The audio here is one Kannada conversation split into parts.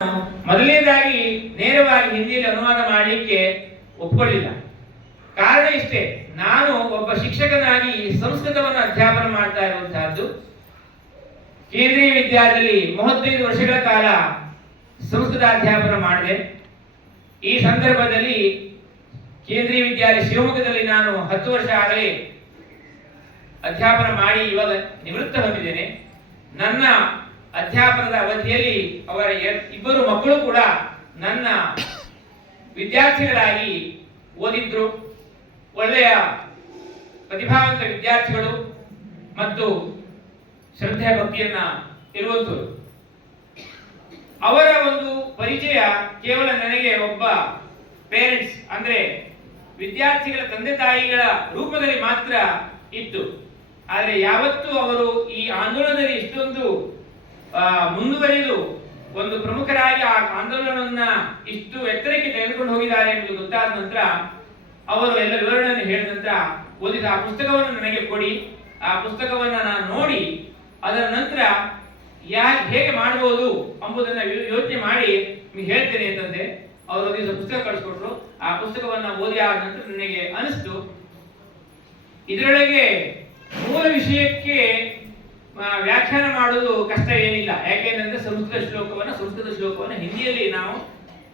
ಮೊದಲನೇದಾಗಿ ನೇರವಾಗಿ ಹಿಂದಿಯಲ್ಲಿ ಅನುವಾದ ಮಾಡಲಿಕ್ಕೆ ಒಪ್ಪಿಕೊಳ್ಳಿಲ್ಲ. ಕಾರಣ ಇಷ್ಟೇ, ನಾನು ಒಬ್ಬ ಶಿಕ್ಷಕನಾಗಿ ಸಂಸ್ಕೃತವನ್ನು ಅಧ್ಯಾಪನ ಮಾಡ್ತಾ ಇರುವಂತಹದ್ದು. ಕೇಂದ್ರೀಯ ವಿದ್ಯಾಲಯದಲ್ಲಿ 35 ವರ್ಷಗಳ ಕಾಲ ಸಂಸ್ಕೃತ ಅಧ್ಯಾಪನ ಮಾಡಿದೆ. ಈ ಸಂದರ್ಭದಲ್ಲಿ ಕೇಂದ್ರೀಯ ವಿದ್ಯಾಲಯ ಶಿವಮೊಗ್ಗದಲ್ಲಿ ನಾನು 10 ವರ್ಷ ಆಗಲೇ ಅಧ್ಯಾಪನ ಮಾಡಿ ಇವಾಗ ನಿವೃತ್ತ ಹೊಂದಿದ್ದೇನೆ. ನನ್ನ ಅಧ್ಯಾಪನದ ಅವಧಿಯಲ್ಲಿ ಅವರ ಇಬ್ಬರು ಮಕ್ಕಳು ಕೂಡ ನನ್ನ ವಿದ್ಯಾರ್ಥಿಗಳಾಗಿ ಓದಿದ್ರು. ಒಳ್ಳೆಯ ಪ್ರತಿಭಾವಂತ ವಿದ್ಯಾರ್ಥಿಗಳು ಮತ್ತು ಶ್ರದ್ಧೆ ಭಕ್ತಿಯನ್ನ ಇರುವಂತರು. ಅವರ ಒಂದು ಪರಿಚಯ ಕೇವಲ ನನಗೆ ಒಬ್ಬ ಪೇರೆಂಟ್ಸ್ ಅಂದ್ರೆ ವಿದ್ಯಾರ್ಥಿಗಳ ತಂದೆ ತಾಯಿಗಳ ರೂಪದಲ್ಲಿ ಮಾತ್ರ ಇತ್ತು. ಆದರೆ ಯಾವತ್ತೂ ಅವರು ಈ ಆಂದೋಲನದಲ್ಲಿ ಇಷ್ಟೊಂದು ಮುಂದುವರಿದು ಒಂದು ಪ್ರಮುಖರಾಗಿ ಆ ಆಂದೋಲನವನ್ನ ಇಷ್ಟು ಎತ್ತರಕ್ಕೆ ತೆಗೆದುಕೊಂಡು ಹೋಗಿದ್ದಾರೆ ಎಂಬುದು ಗೊತ್ತಾದ ನಂತರ ಅವರು ಎಲ್ಲ ವಿವರಣೆಯನ್ನು ಹೇಳಿದ ನಂತರ ಓದಿದ ಆ ಪುಸ್ತಕವನ್ನು ನನಗೆ ಕೊಡಿ. ಆ ಪುಸ್ತಕವನ್ನು ನಾನು ನೋಡಿ ಅದರ ನಂತರ ಹೇಗೆ ಮಾಡಬಹುದು ಎಂಬುದನ್ನು ಯೋಚನೆ ಮಾಡಿ ನಿಮಗೆ ಹೇಳ್ತೇನೆ ಅಂತಂದೆ. ಅವರು ಓದಿದ ಪುಸ್ತಕ ಕಳಿಸ್ಕೊಟ್ರು. ಆ ಪುಸ್ತಕವನ್ನು ಓದಿ ಆದ ನಂತರ ನನಗೆ ಅನಿಸ್ತು, ಇದರೊಳಗೆ ಮೂಲ ವಿಷಯಕ್ಕೆ ವ್ಯಾಖ್ಯಾನ ಮಾಡುವುದು ಕಷ್ಟ ಏನಿಲ್ಲ. ಯಾಕೆಂದ್ರೆ ಸಂಸ್ಕೃತ ಶ್ಲೋಕವನ್ನು ಹಿಂದಿಯಲ್ಲಿ ನಾವು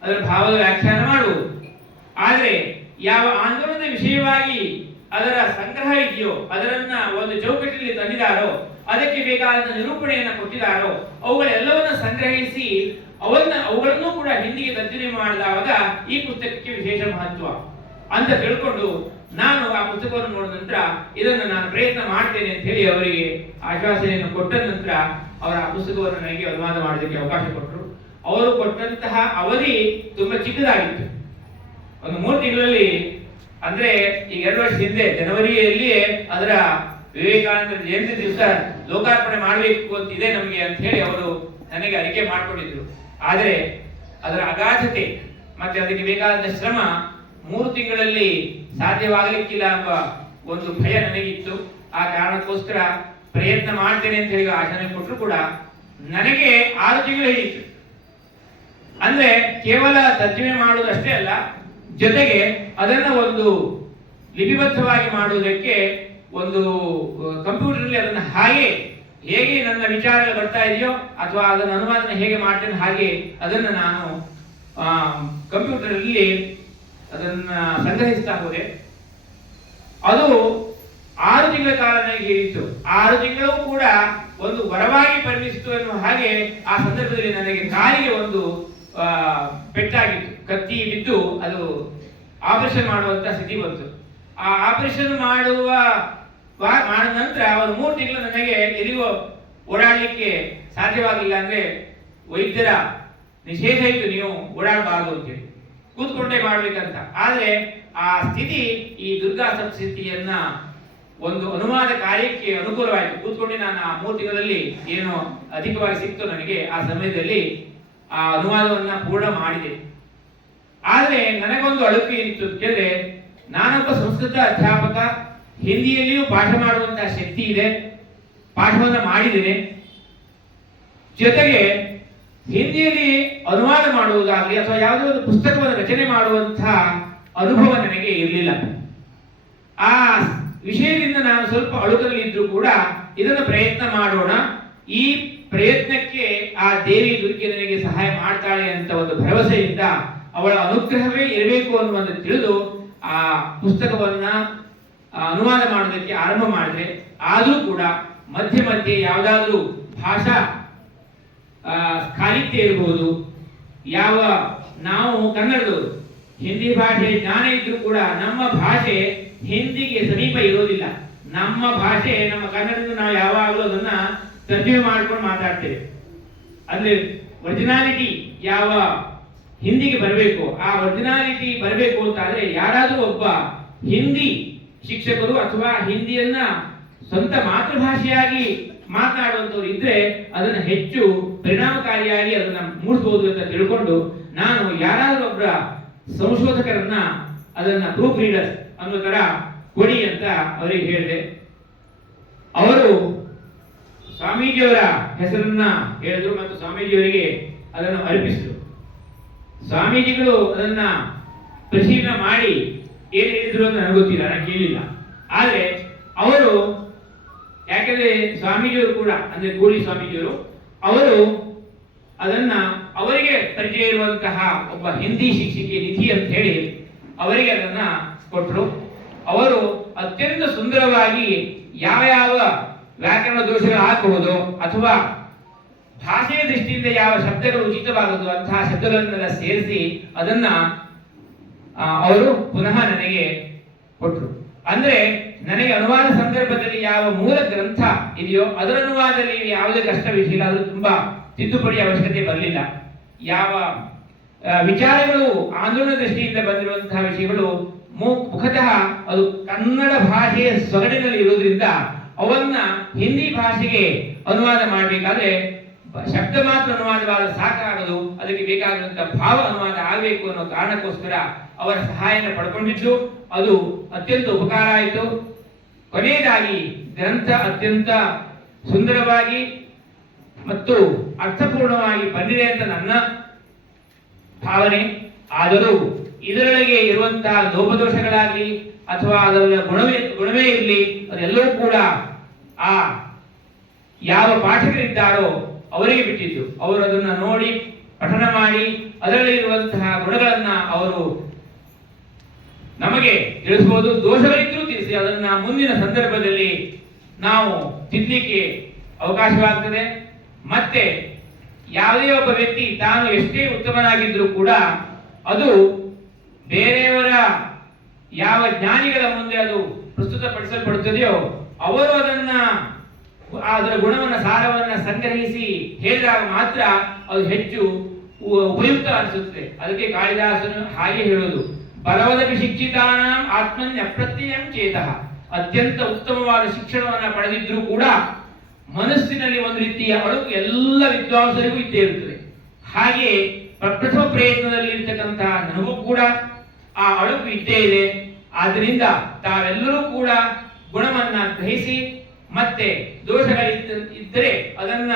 ಅದರ ಭಾವದ ವ್ಯಾಖ್ಯಾನ ಮಾಡುವುದು. ಆದರೆ ಯಾವ ಆಂದೋಲನದ ವಿಷಯವಾಗಿ ಅದರ ಸಂಗ್ರಹ ಇದೆಯೋ ಅದರನ್ನ ಒಂದು ಚೌಕಟ್ಟಿನಲ್ಲಿ ತಂದಿದ್ದಾರೋ, ಅದಕ್ಕೆ ಬೇಕಾದ ನಿರೂಪಣೆಯನ್ನು ಕೊಟ್ಟಿದ್ದಾರೋ, ಅವುಗಳೆಲ್ಲವನ್ನ ಸಂಗ್ರಹಿಸಿ ಅವುಗಳನ್ನು ಕೂಡ ಹಿಂದಿಗೆ ತರ್ಜುಮೆ ಮಾಡಿದಾಗ ಈ ಪುಸ್ತಕಕ್ಕೆ ವಿಶೇಷ ಮಹತ್ವ ಅಂತ ತಿಳ್ಕೊಂಡು ನಾನು ಆ ಪುಸ್ತಕವನ್ನು ನೋಡಿದ ನಂತರ ಇದನ್ನು ನಾನು ಪ್ರಯತ್ನ ಮಾಡ್ತೇನೆ ಅಂತ ಹೇಳಿ ಅವರಿಗೆ ಆಶ್ವಾಸನೆಯನ್ನು ಕೊಟ್ಟ ನಂತರ ಅವರ ಆ ಪುಸ್ತಕವನ್ನು ನನಗೆ ಅನುವಾದ ಮಾಡೋದಕ್ಕೆ ಅವಕಾಶ ಕೊಟ್ಟರು. ಅವರು ಕೊಟ್ಟಂತಹ ಅವಧಿ ತುಂಬಾ ಚಿಕ್ಕದಾಗಿತ್ತು. ಒಂದು 3 ತಿಂಗಳಲ್ಲಿ, ಅಂದ್ರೆ ಈಗ 2 ವರ್ಷ ಹಿಂದೆ ಜನವರಿಯಲ್ಲಿಯೇ ಅದರ ವಿವೇಕಾನಂದ ಜಯಂತಿ ದಿವಸ ಲೋಕಾರ್ಪಣೆ ಮಾಡಬೇಕು ಅಂತಿದೆ ನಮಗೆ ಅಂತ ಹೇಳಿ ಅವರು ನನಗೆ ಅರಿಕೆ ಮಾಡಿಕೊಂಡಿದ್ರು. ಆದರೆ ಅದರ ಅಗಾಧತೆ ಮತ್ತೆ ಅದಕ್ಕೆ ಬೇಕಾದ ಶ್ರಮ 3 ತಿಂಗಳಲ್ಲಿ ಸಾಧ್ಯವಾಗಲಿಕ್ಕಿಲ್ಲ ಎಂಬ ಒಂದು ಭಯ ನನಗಿತ್ತು. ಆ ಕಾರಣಕ್ಕೋಸ್ಕರ ಪ್ರಯತ್ನ ಮಾಡ್ತೇನೆ ಅಂತ ಹೇಳಿ ಆಶನೆ ಕೊಟ್ಟರು ಕೂಡ ನನಗೆ 6 ತಿಂಗಳು ಹಿಡಿಯಿತು. ಅಂದ್ರೆ ಕೇವಲ ತರ್ಜುಮೆ ಮಾಡುವುದಷ್ಟೇ ಅಲ್ಲ, ಜೊತೆಗೆ ಅದನ್ನ ಒಂದು ಲಿಪಿಬದ್ಧವಾಗಿ ಮಾಡುವುದಕ್ಕೆ ಒಂದು ಕಂಪ್ಯೂಟರ್ನಲ್ಲಿ ಅದನ್ನ ಹೇಗೆ ನನ್ನ ವಿಚಾರಗಳು ಬರ್ತಾ ಇದೆಯೋ ಅಥವಾ ಅದನ್ನ ಅನುವಾದನೆ ಹೇಗೆ ಮಾಡ್ತೇನೆ ಹಾಗೆ ಅದನ್ನ ನಾನು ಕಂಪ್ಯೂಟರ್ ಅಲ್ಲಿ ಅದನ್ನ ಸಂಗ್ರಹಿಸ್ತಾ ಹೋದೆ. ಅದು 6 ತಿಂಗಳ ಕಾಲ ನನಗೆ ಹಿಡಿಯಿತು. 6 ತಿಂಗಳು ಕೂಡ ಒಂದು ವರವಾಗಿ ಪರಿಣಿಸಿತು ಎನ್ನುವ ಹಾಗೆ ಆ ಸಂದರ್ಭದಲ್ಲಿ ನನಗೆ ಕಾಲಿಗೆ ಒಂದು ಪೆಟ್ಟಾಗಿತ್ತು. ಕತ್ತಿ ಬಿದ್ದು ಅದು ಆಪರೇಷನ್ ಮಾಡುವಂತ ಸ್ಥಿತಿ ಬಂತು. ಆ ಆಪರೇಷನ್ ಮಾಡಿದ ನಂತರ ಒಂದು 3 ತಿಂಗಳು ನನಗೆ ಎಲ್ಲಿಗೋ ಓಡಾಡಲಿಕ್ಕೆ ಸಾಧ್ಯವಾಗಿಲ್ಲ. ಅಂದ್ರೆ ವೈದ್ಯರ ನಿಷೇಧ ಇತ್ತು, ನೀವು ಓಡಾಡಬಾರದು ಅಂತೇಳಿ, ಕೂತ್ಕೊಂಡೇ ಮಾಡ್ಬೇಕಂತ. ಆದ್ರೆ ಆ ಸ್ಥಿತಿ ಈ ದುರ್ಗಾ ಸಪ್ತಶತಿಯನ್ನ ಒಂದು ಅನುವಾದ ಕಾರ್ಯಕ್ಕೆ ಅನುಕೂಲವಾಯಿತು. ಕೂತ್ಕೊಂಡೆ ನಾನು ಆ 3 ತಿಂಗಳಲ್ಲಿ ಏನು ಅಧಿಕವಾಗಿ ಸಿಕ್ತು ನನಗೆ ಆ ಸಮಯದಲ್ಲಿ ಆ ಅನುವಾದವನ್ನ ಪೂರ್ಣ ಮಾಡಿದೆ. ಆದ್ರೆ ನನಗೊಂದು ಅಳುಕು ಏನಿತ್ತು ಕೇಳಿದ್ರೆ, ನಾನೊಬ್ಬ ಸಂಸ್ಕೃತ ಅಧ್ಯಾಪಕ, ಹಿಂದಿಯಲ್ಲಿಯೂ ಪಾಠ ಮಾಡುವಂತಹ ಶಕ್ತಿ ಇದೆ, ಪಾಠವನ್ನ ಮಾಡಿದ್ದೇನೆ. ಜೊತೆಗೆ ಹಿಂದಿಯಲ್ಲಿ ಅನುವಾದ ಮಾಡುವುದಾಗಲಿ ಅಥವಾ ಯಾವುದೇ ಒಂದು ಪುಸ್ತಕವನ್ನು ರಚನೆ ಮಾಡುವಂತಹ ಅನುಭವ ನನಗೆ ಇರಲಿಲ್ಲ. ಆ ವಿಷಯದಿಂದ ನಾನು ಸ್ವಲ್ಪ ಅಳುಕಲ್ಲಿದ್ರೂ ಕೂಡ ಇದನ್ನು ಪ್ರಯತ್ನ ಮಾಡೋಣ, ಈ ಪ್ರಯತ್ನಕ್ಕೆ ಆ ದೇವಿ ದುರ್ಗೆ ನನಗೆ ಸಹಾಯ ಮಾಡ್ತಾಳೆ ಅಂತ ಒಂದು ಭರವಸೆಯಿಂದ ಅವಳ ಅನುಗ್ರಹವೇ ಇರಬೇಕು ಅನ್ನುವಂತ ತಿಳಿದು ಆ ಪುಸ್ತಕವನ್ನ ಅನುವಾದ ಮಾಡೋದಕ್ಕೆ ಆರಂಭ ಮಾಡಿದೆ. ಆದರೂ ಕೂಡ ಮಧ್ಯೆ ಯಾವುದಾದ್ರೂ ಭಾಷಾ ಖಾಲಿತ್ಯ ಇರಬಹುದು. ನಾವು ಕನ್ನಡದವರು, ಹಿಂದಿ ಭಾಷೆ ಜ್ಞಾನ ಇದ್ರೂ ಕೂಡ ನಮ್ಮ ಭಾಷೆ ಹಿಂದಿಗೆ ಸಮೀಪ ಇರೋದಿಲ್ಲ. ನಮ್ಮ ಭಾಷೆ, ನಮ್ಮ ಕನ್ನಡದಿಂದ ನಾವು ಯಾವಾಗಲೂ ಅದನ್ನ ತರ್ಜುಮೆ ಮಾಡ್ಕೊಂಡು ಮಾತಾಡ್ತೇವೆ. ಅಂದ್ರೆ ಒರಿಜಿನಾಲಿಟಿ ಯಾವ ಹಿಂದಿಗೆ ಬರಬೇಕು, ಆ ಒರಿಜಿನಾಲಿಟಿ ಬರಬೇಕು ಅಂತಾದ್ರೆ ಯಾರಾದ್ರೂ ಒಬ್ಬ ಹಿಂದಿ ಶಿಕ್ಷಕರು ಅಥವಾ ಹಿಂದಿಯನ್ನ ಸ್ವಂತ ಮಾತೃಭಾಷೆಯಾಗಿ ಮಾತನಾಡುವಂತವ್ರು ಇದ್ರೆ ಅದನ್ನ ಹೆಚ್ಚು ಪರಿಣಾಮಕಾರಿಯಾಗಿ ಅದನ್ನ ಮೂಡಿಸಬಹುದು ಅಂತ ತಿಳ್ಕೊಂಡು ನಾನು ಯಾರಾದ್ರೂ ಒಬ್ಬರ ಸಂಶೋಧಕರನ್ನ ಅದನ್ನ ಪ್ರೂಫ್ ರೀಡರ್ಸ್ ಅನ್ನೋ ತರ ಕೊಡಿ ಅಂತ ಅವರಿಗೆ ಹೇಳಿದೆ. ಅವರು ಸ್ವಾಮೀಜಿಯವರ ಹೆಸರನ್ನ ಹೇಳಿದ್ರು ಮತ್ತು ಸ್ವಾಮೀಜಿಯವರಿಗೆ ಅದನ್ನು ಅರ್ಪಿಸಿದರು. ಸ್ವಾಮೀಜಿಗಳು ಅದನ್ನ ಪರಿಶೀಲನೆ ಮಾಡಿ ಏನು ಹೇಳಿದ್ರು ಅಂತ ನನಗೆ ಗೊತ್ತಿಲ್ಲ, ನಾನು ಕೇಳಿಲ್ಲ. ಆದರೆ ಅವರು, ಯಾಕಂದ್ರೆ ಸ್ವಾಮೀಜಿಯವರು ಕೂಡ ಅಂದ್ರೆ ಗೋಳಿ ಸ್ವಾಮೀಜಿಯವರು, ಅವರು ಅದನ್ನ ಅವರಿಗೆ ಪರಿಚಯ ಇರುವಂತಹ ಒಬ್ಬ ಹಿಂದಿ ಶಿಕ್ಷಕಿ ನಿಧಿ ಅಂತ ಹೇಳಿ ಅವರಿಗೆ ಅದನ್ನ ಕೊಟ್ಟರು. ಅವರು ಅತ್ಯಂತ ಸುಂದರವಾಗಿ ಯಾವ ಯಾವ ವ್ಯಾಕರಣ ದೋಷಗಳು ಹಾಕಬಹುದು ಅಥವಾ ಭಾಷೆಯ ದೃಷ್ಟಿಯಿಂದ ಯಾವ ಶಬ್ದಗಳು ಉಚಿತವಾಗದು ಅಂತಹ ಶಬ್ದಗಳನ್ನೆಲ್ಲ ಸೇರಿಸಿ ಅದನ್ನ ಅವರು ಪುನಃ ನನಗೆ ಕೊಟ್ಟರು. ಅಂದ್ರೆ ನನಗೆ ಅನುವಾದ ಸಂದರ್ಭದಲ್ಲಿ ಯಾವ ಮೂಲ ಗ್ರಂಥ ಇದೆಯೋ ಅದರ ಅನುವಾದದಲ್ಲಿ ಯಾವುದೇ ಕಷ್ಟ ವಿಷಯ ಇಲ್ಲ, ಅದು ತುಂಬಾ ತಿದ್ದುಪಡಿ ಅವಶ್ಯಕತೆ ಬರಲಿಲ್ಲ. ಯಾವ ವಿಚಾರಗಳು ಆಂದೋಲನ ದೃಷ್ಟಿಯಿಂದ ಬಂದಿರುವಂತಹ ವಿಷಯಗಳು ಮುಖತಃ ಅದು ಕನ್ನಡ ಭಾಷೆಯ ಸೊಗಡಿನಲ್ಲಿ ಇರುವುದರಿಂದ ಅವನ್ನ ಹಿಂದಿ ಭಾಷೆಗೆ ಅನುವಾದ ಮಾಡಬೇಕಾದ್ರೆ ಶಬ್ದ ಮಾತ್ರ ಅನುವಾದವಾದ ಸಾಕಾಗದು, ಅದಕ್ಕೆ ಬೇಕಾದಂತಹ ಭಾವ ಅನುವಾದ ಆಗಬೇಕು ಅನ್ನೋ ಕಾರಣಕ್ಕೋಸ್ಕರ ಅವರ ಸಹಾಯನ ಪಡ್ಕೊಂಡಿದ್ದು ಅದು ಅತ್ಯಂತ ಉಪಕಾರ ಆಯಿತು. ಕೊನೆಯದಾಗಿ ಗ್ರಂಥ ಅತ್ಯಂತ ಸುಂದರವಾಗಿ ಮತ್ತು ಅರ್ಥಪೂರ್ಣವಾಗಿ ಬಂದಿದೆ ಅಂತ ನನ್ನ ಭಾವನೆ. ಆದರೂ ಇದರೊಳಗೆ ಇರುವಂತಹ ಲೋಪದೋಷಗಳಾಗಲಿ ಅಥವಾ ಅದರ ಗುಣವೇ ಇರಲಿ, ಅದೆಲ್ಲವೂ ಕೂಡ ಆ ಯಾವ ಪಾಠಕರಿದ್ದಾರೋ ಅವರಿಗೆ ಬಿಟ್ಟಿದ್ದು. ಅವರು ಅದನ್ನ ನೋಡಿ ಪಠನ ಮಾಡಿ ಅದರಲ್ಲಿ ಇರುವಂತಹ ಗುಣಗಳನ್ನ ಅವರು ನಮಗೆ ತಿಳಿಸಬಹುದು. ದೋಷಗಳಿದ್ರೂ ತಿಳಿಸಿ ಅದನ್ನ ಮುಂದಿನ ಸಂದರ್ಭದಲ್ಲಿ ನಾವು ತಿದ್ದಲಿಕ್ಕೆ ಅವಕಾಶವಾಗ್ತದೆ. ಮತ್ತೆ ಯಾವುದೇ ಒಬ್ಬ ವ್ಯಕ್ತಿ ತಾನು ಎಷ್ಟೇ ಉತ್ತಮನಾಗಿದ್ರೂ ಕೂಡ ಅದು ಬೇರೆಯವರ ಯಾವ ಜ್ಞಾನಿಗಳ ಮುಂದೆ ಅದು ಪ್ರಸ್ತುತಪಡಿಸಲ್ಪಡುತ್ತದೆಯೋ ಅವರು ಅದರ ಗುಣವನ್ನ ಸಾರವನ್ನ ಸಂಗ್ರಹಿಸಿ ಹೇಳಿದಾಗ ಮಾತ್ರ ಅದು ಹೆಚ್ಚು ಉಪಯುಕ್ತ ಅನಿಸುತ್ತದೆ. ಅದಕ್ಕೆ ಕಾಳಿದಾಸನು ಹಾಗೆ ಹೇಳೋದು, ಬಲವದಪಿ ಶಿಕ್ಷಿತಾನಾಂ ಆತ್ಮನ್ಯ ಅಪ್ರತ್ಯಯಂ ಚೇತಃ. ಅತ್ಯಂತ ಉತ್ತಮವಾದ ಶಿಕ್ಷಣವನ್ನ ಪಡೆದಿದ್ರೂ ಕೂಡ ಮನಸ್ಸಿನಲ್ಲಿ ಒಂದು ರೀತಿಯ ಅಳುಕು ಎಲ್ಲ ವಿದ್ವಾಂಸರಿಗೂ ಇದ್ದೇ ಇರುತ್ತದೆ. ಹಾಗೆ ಪ್ರಪ್ರಥಮ ಪ್ರಯತ್ನದಲ್ಲಿ ಇರ್ತಕ್ಕಂತಹ ನನಗೂ ಕೂಡ ಆ ಅಳುಕು ಇದ್ದೇ ಇದೆ. ಆದ್ದರಿಂದ ತಾವೆಲ್ಲರೂ ಕೂಡ ಗುಣವನ್ನ ಗ್ರಹಿಸಿ ಮತ್ತೆ ದೋಷಗಳಿದ್ದರೆ ಅದನ್ನ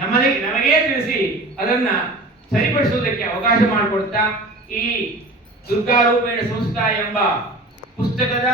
ನಮಗೇ ತಿಳಿಸಿ ಅದನ್ನ ಸರಿಪಡಿಸುವುದಕ್ಕೆ ಅವಕಾಶ ಮಾಡಿಕೊಡ್ತಾ ಈ ದುರ್ಗಾರೂಪೇಣ ಸಂಸ್ಥಾ ಎಂಬ ಪುಸ್ತಕದ